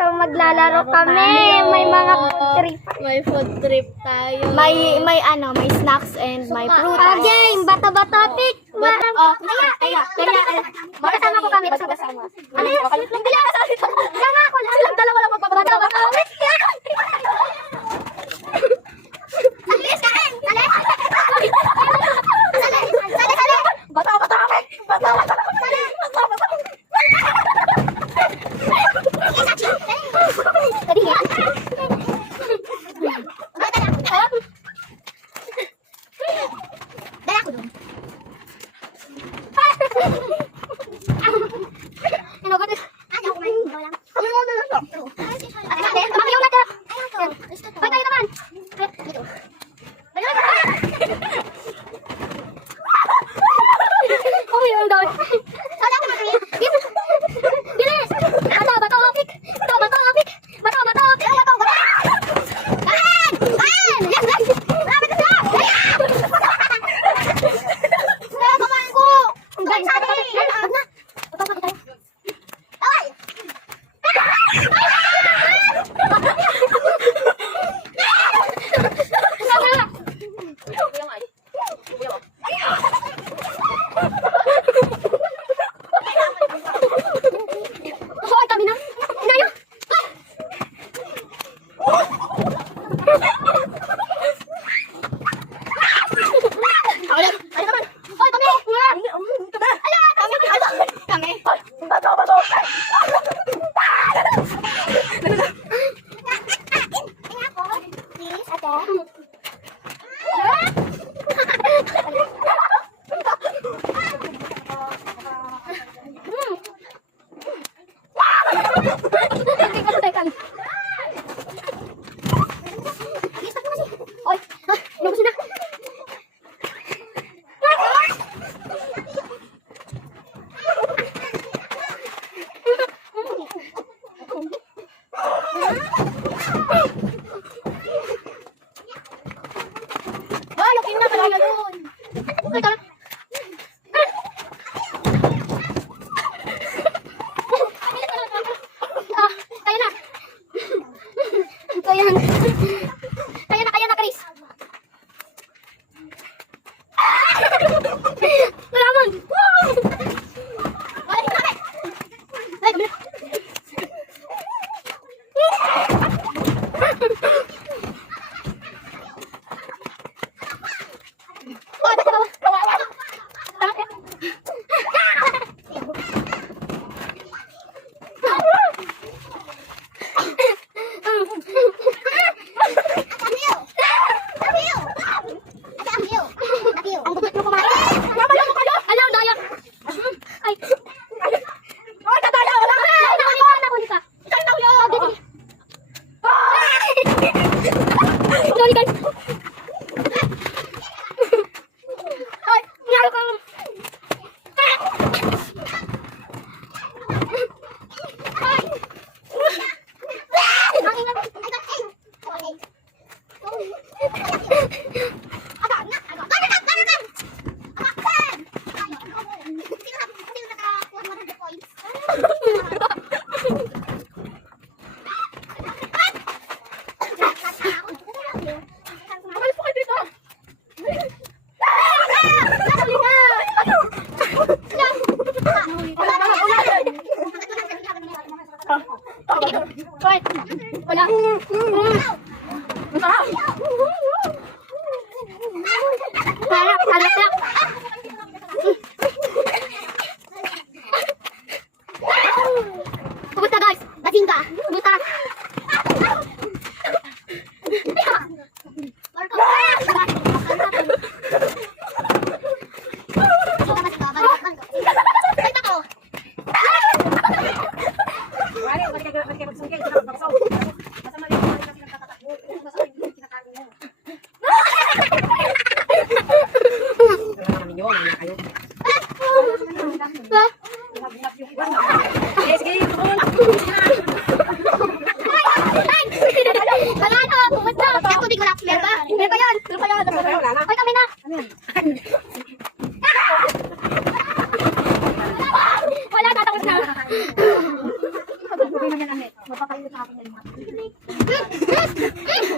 So, maglalaro kami. May mga food trip. May food trip tayo. May snacks and may prutas. Game, bata-bata pick. Kaya, Magkasama po kami. Magkasama. Ano yun? Hindi ako sa dito. Kaya ako lang. Silang dalawa lang magbabata-bata pick. Bilis ka rin. Sali. Sali. Bata-bata pick. Bata-bata pick. Tadi ya. Dah aku dong. Ano ba 'to? Ano ko main bola. Ano mo na lang. Ate, tumakiyo na 'to. Ay, tayo naman. Dito. Oh, yung doon. Wala ka na. Bilis. Bata-bata pick. Bata-bata pick. Bata-bata pick. Kaya na, Chris. Salamat. Pupunta guys, lasing ka. Pupunta. Wala, tatapos na. Yes!